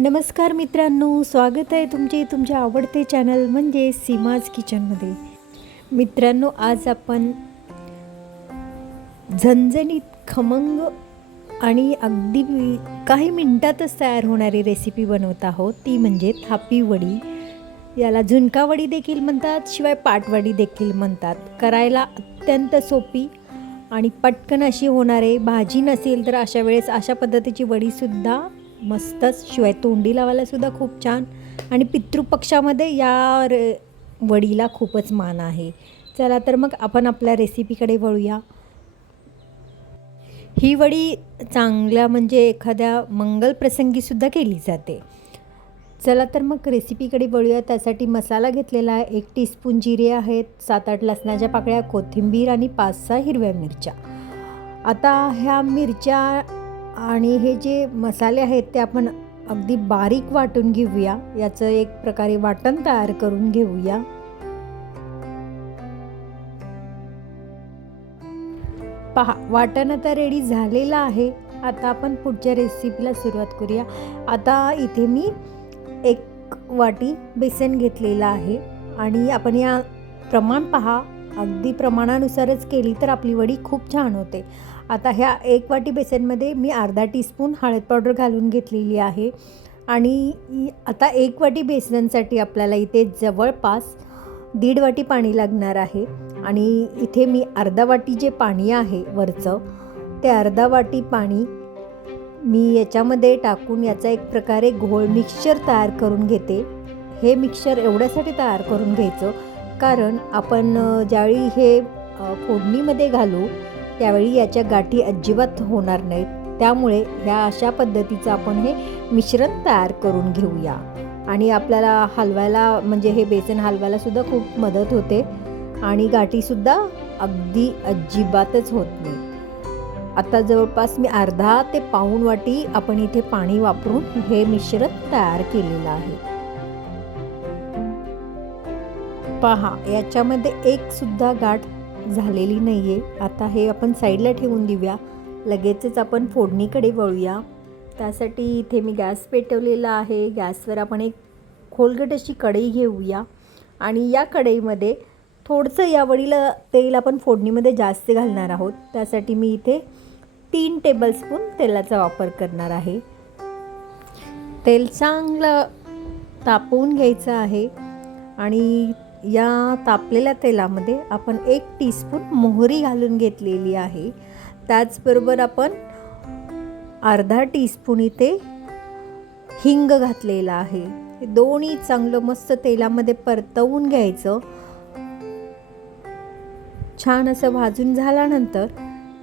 नमस्कार मित्रांनो स्वागत आहे तुमचे तुमचे आवडते चॅनल म्हणजे सीमाज किचनमध्ये मित्रांनो आज आपण झणझणीत खमंग आणि अगदी काही मिनटातच तयार होणारी रेसिपी बनवत आहोत. ती म्हणजे थापी वडी. याला झुणका वडी देखील म्हणतात शिवाय पाटवडी देखील म्हणतात. करायला अत्यंत सोपी आणि पटकन अशी होणारे. भाजी नसेल तर अशा वेळेस अशा पद्धतीची वडीसुद्धा मस्तच. शिवाय तोंडी लावायला सुद्धा खूप छान. आणि पितृपक्षामध्ये या रे वडीला खूपच मान आहे. चला तर मग आपण आपल्या रेसिपीकडे वळूया. ही वडी चांगल्या म्हणजे एखाद्या मंगल प्रसंगीसुद्धा केली जाते. चला तर मग रेसिपीकडे वळूया. त्यासाठी मसाला घेतलेला आहे. एक टीस्पून जिरे आहेत. सात आठ लसणाच्या पाकळ्या कोथिंबीर आणि पाच सहा हिरव्या मिरच्या. आता ह्या मिरच्या आणि हे जे मसाले आहेत ते आपण अगदी बारीक वाटून घेऊया. याचं एक प्रकारे वाटण तयार करून घेऊया. पहा वाटण आता रेडी झालेलं आहे. आता आपण पुढच्या रेसिपीला सुरुवात करूया. आता इथे मी एक वाटी बेसन घेतलेलं आहे. आणि आपण या प्रमाण पहा अगदी प्रमाणानुसारच केली तर आपली वडी खूप छान होते. आता ह्या एक वाटी बेसनमध्ये मी अर्धा टीस्पून हळद पावडर घालून घेतलेली आहे. आणि आता एक वाटी बेसनसाठी आपल्याला इथे जवळपास दीड वाटी पाणी लागणार आहे. आणि इथे मी अर्धा वाटी जे पाणी आहे वरचं ते अर्धा वाटी पाणी मी याच्यामध्ये टाकून याचा एक प्रकारे घोळ मिक्सचर तयार करून घेते. हे मिक्सचर एवढ्यासाठी तयार करून घ्यायचं कारण आपण ज्यावेळी हे फोडणीमध्ये घालू त्यावेळी याच्या गाठी अजिबात होणार नाहीत. त्यामुळे ह्या अशा पद्धतीचं आपण हे मिश्रण तयार करून घेऊया. आणि आपल्याला हलवायला म्हणजे हे बेसन हलवायला सुद्धा खूप मदत होते. आणि गाठीसुद्धा अगदी अजिबातच होत नाही आता जवळपास मी अर्धा ते पाऊण वाटी आपण इथे पाणी वापरून हे मिश्रण तयार केलेलं आहे. पहा याच्यामध्ये एक सुद्धा गाठ झालेली नाही आहे आता हे आपण साईडला ठेवून देऊया. लगेचच आपण फोडणीकडे वळूया. त्यासाठी इथे मी गॅस पेटवलेला आहे. गॅसवर आपण एक खोलगट अशी कढई घेऊया. आणि या कढईमध्ये थोडंसं या तेल आपण फोडणीमध्ये जास्त घालणार आहोत. त्यासाठी मी इथे तीन टेबलस्पून तेलाचा वापर करणार आहे. तेल चांगलं तापवून घ्यायचं आहे. आणि या तापलेल्या तेलामध्ये आपण एक टीस्पून मोहरी घालून घेतलेली आहे. त्याचबरोबर आपण अर्धा टीस्पून इथे हिंग घातलेला आहे. हे दोन्ही चांगलं मस्त तेलामध्ये परतवून घ्यायचं. छान असं भाजून झाल्यानंतर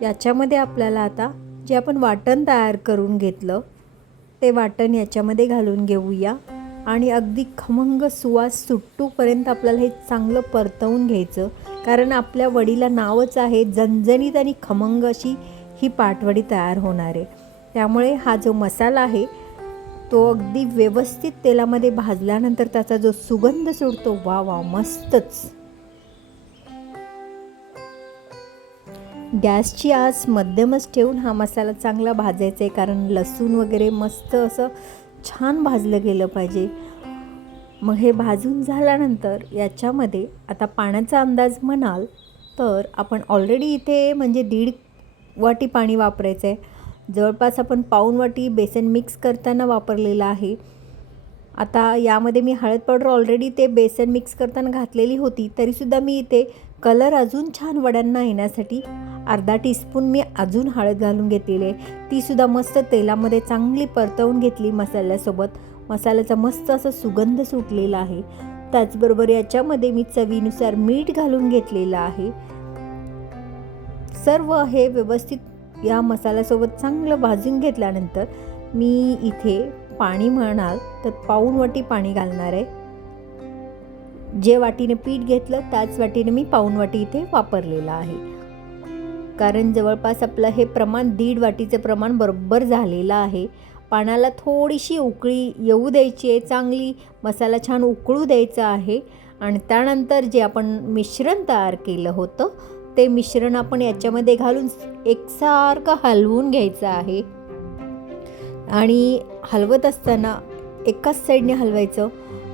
याच्यामध्ये आपल्याला आता जे आपण वाटण तयार करून घेतलं ते वाटण याच्यामध्ये घालून घेऊया. आणि अगदी खमंग सुवास सुट्टूपर्यंत आपल्याला हे चांगलं परतवून घ्यायचं. कारण आपल्या वडीला नावच आहे झणझणीत आणि खमंग अशी ही पाटवडी तयार होणार आहे. त्यामुळे हा जो मसाला आहे तो अगदी व्यवस्थित तेलामध्ये भाजल्यानंतर त्याचा जो सुगंध सुटतो वा वा मस्तच. गॅसची आस मध्यमच ठेवून हा मसाला चांगला भाजायचा आहे कारण लसूण वगैरे मस्त असं छान भाजलं गेलं पाहिजे. मग हे भाजून झाल्यानंतर याच्यामध्ये आता पाण्याचा अंदाज म्हणाल तर आपण ऑलरेडी इथे म्हणजे दीड वाटी पाणी वापरायचं आहे जवळपास आपण पाऊण वाटी बेसन मिक्स करताना वापरलेलं आहे. आता यामध्ये मी हळद पावडर ऑलरेडी ते बेसन मिक्स करताना घातलेली होती तरीसुद्धा मी इथे कलर अजून छान वड्यांना येण्यासाठी अर्धा टीस्पून मी अजून हळद घालून घेतलेली आहे. तीसुद्धा मस्त तेलामध्ये चांगली परतवून घेतली मसाल्यासोबत. मसाल्याचा मस्त असा सुगंध सुटलेला आहे. त्याचबरोबर याच्यामध्ये मी चवीनुसार मीठ घालून घेतलेलं आहे. सर्व हे व्यवस्थित या मसाल्यासोबत चांगलं भाजून घेतल्यानंतर मी इथे पाणी म्हणाल तर पाऊण वाटी पाणी घालणार आहे. जे वाटीने पीठ घेतलं त्याच वाटीने मी पाऊण वाटी इथे वापरलेलं आहे. कारण जवळपास आपलं हे प्रमाण दीड वाटीचं प्रमाण बरोबर झालेलं आहे. पाण्याला थोडीशी उकळी येऊ द्यायची आहे चांगली मसाला छान उकळू द्यायचा आहे आणि त्यानंतर जे आपण मिश्रण तयार केलं होतं ते मिश्रण आपण याच्यामध्ये घालून एकसारखं हलवून घ्यायचं आहे. आणि हलवत असताना एकाच साईडने हलवायचं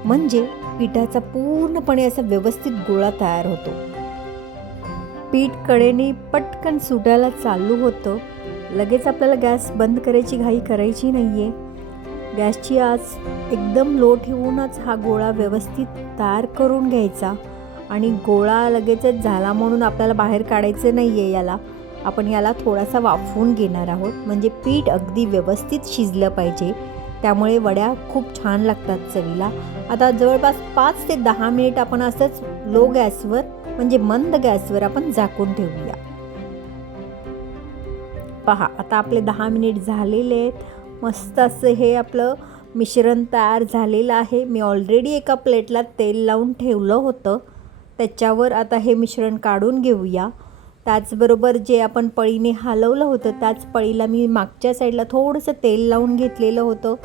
म्हणजे पिठाचा पूर्णपणे असा व्यवस्थित गोळा तयार होतो. पीठ कडेने पटकन सुटायला चालू होतं. लगेच आपल्याला गॅस बंद करायची घाई करायची नाही आहे गॅसची आज एकदम लो ठेवूनच हा गोळा व्यवस्थित तयार करून घ्यायचा. आणि गोळा लगेचच झाला म्हणून आपल्याला बाहेर काढायचं नाही आहे याला. आपण याला थोडासा वाफवून घेणार आहोत. म्हणजे पीठ अगदी व्यवस्थित शिजलं पाहिजे. त्यामुळे वड्या खूप छान लागतात चवीला. आता जवळपास पाच ते दहा मिनिट आपण असंच लो गॅसवर म्हणजे मंद गॅसवर आपण झाकून ठेवूया. पहा आता आपले दहा मिनिट झालेले आहेत. मस्त असं हे आपलं मिश्रण तयार झालेलं आहे. मी ऑलरेडी एका प्लेटला तेल लावून ठेवलं होतं. त्याच्यावर आता हे मिश्रण काढून घेऊया. त्याचबरोबर जे आपण पळीने हलवलं होतं त्याच पळीला मी मागच्या साईडला थोडंसं तेल लावून घेतलेलं होतं.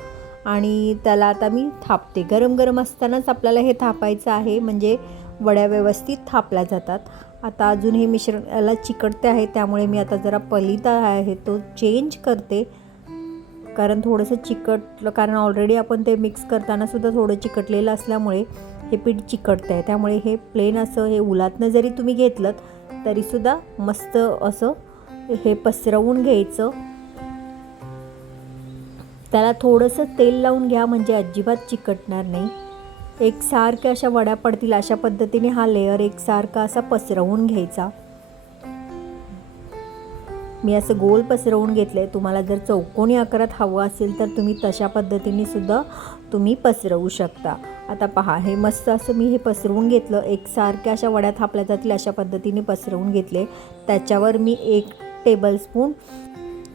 आणि त्याला आता मी थापते. गरम गरम असतानाच आपल्याला हे थापायचं आहे. म्हणजे वड्या व्यवस्थित थापल्या जातात. आता अजून हे मिश्रण याला चिकटते आहे. त्यामुळे मी आता जरा पलिता आहे. तो चेंज करते. कारण थोडंसं चिकटलं कारण ऑलरेडी आपण ते मिक्स करताना सुद्धा थोडं चिकटलेलं असल्यामुळे हे पीठ चिकटतं आहे त्यामुळे हे प्लेन असं हे उलातनं जरी तुम्ही घेतलं तरीसुद्धा मस्त असं हे पसरवून घ्यायचं. त्याला थोडंसं तेल लावून घ्या म्हणजे अजिबात चिकटणार नाही. एकसारख्या अशा वड्या पडतील अशा पद्धतीने हा लेअर एकसारखा असा पसरवून घ्यायचा. मी असं गोल पसरवून घेतलं आहे तुम्हाला जर चौकोनी आकारात हवं असेल तर तुम्ही तशा पद्धतीने सुद्धा तुम्ही पसरवू शकता. आता पहा हे मस्त असं मी हे पसरवून घेतलं. एकसारख्या अशा वड्या थापल्या जातील अशा पद्धतीने पसरवून घेतले. त्याच्यावर मी एक टेबलस्पून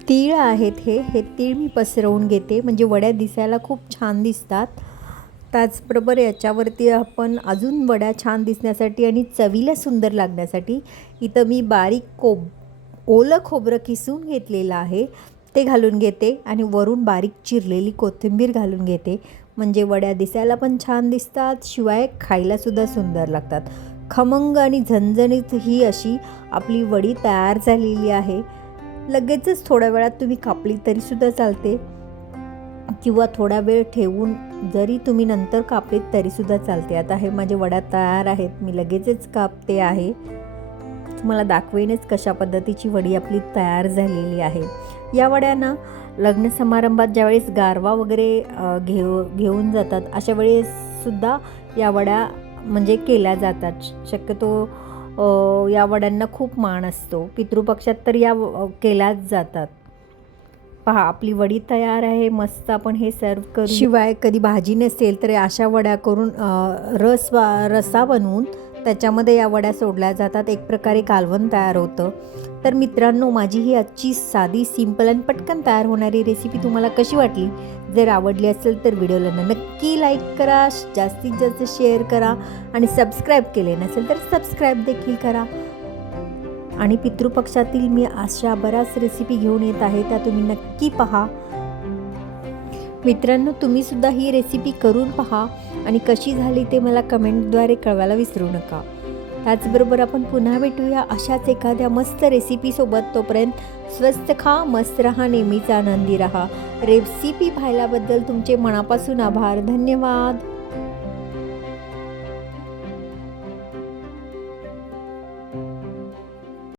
तीळ आहेत हे. हे तीळ मी पसरवून घेते. म्हणजे वड्या दिसायला खूप छान दिसतात. त्याचबरोबर याच्यावरती आपण अजून वड्या छान दिसण्यासाठी आणि चवीला सुंदर लागण्यासाठी इथं मी बारीक कोब ओलं खोबरं किसून घेतलेलं आहे. ते घालून घेते आणि वरून बारीक चिरलेली कोथिंबीर घालून घेते. म्हणजे वड्या दिसायला पण छान दिसतात शिवाय खायलासुद्धा सुंदर लागतात. खमंग आणि झणझणीत ही अशी आपली वडी तयार झालेली आहे. लगेचच थोड्या वेळात तुम्ही कापली तरीसुद्धा चालते. किंवा थोडा वेळ ठेवून जरी तुम्ही नंतर कापलीत तरीसुद्धा चालते. आता हे माझे वड्या तयार आहेत. मी लगेचच कापते आहे. तुम्हाला दाखवेनच कशा पद्धतीची वडी आपली तयार झालेली आहे. या वड्यांना लग्न समारंभात ज्यावेळेस गारवा वगैरे घेऊ घेऊन जातात अशा वेळेससुद्धा या वड्या म्हणजे केल्या जातात. शक्यतो या वड्यांना खूप मान असतो. पितृपक्षात तर या केल्याच जातात. पहा आपली वडी तयार आहे मस्त आपण हे सर्व करू. शिवाय कधी भाजी नसेल तर अशा वड्या करून रस वा रसा बनवून त्याच्यामध्ये या वड्या सोडल्या जातात. एक प्रकारे कालवण तयार होतं. तर मित्रांनो माझी ही आजची साधी सिंपल आणि पटकन तयार होणारी रेसिपी तुम्हाला कशी वाटली? जर आवडली असेल तर व्हिडिओला नक्की लाईक करा जास्तीत जास्त शेअर करा आणि सबस्क्राईब केले नसेल तर सबस्क्राईब देखील करा. आणि पितृपक्षातील मी अशा बऱ्याच रेसिपी घेऊन येत आहे त्या तुम्ही नक्की पहा. मित्रांनो तुम्हीसुद्धा ही रेसिपी करून पहा. आणि कशी झाली ते मला कमेंटद्वारे कळवायला विसरू नका. त्याचबरोबर आपण पुन्हा भेटूया अशाच एखाद्या मस्त रेसिपीसोबत तोपर्यंत स्वस्त खा मस्त रहा नेहमीच आनंदी रहा. रेसिपी पाहिल्याबद्दल तुमचे मनापासून आभार. धन्यवाद.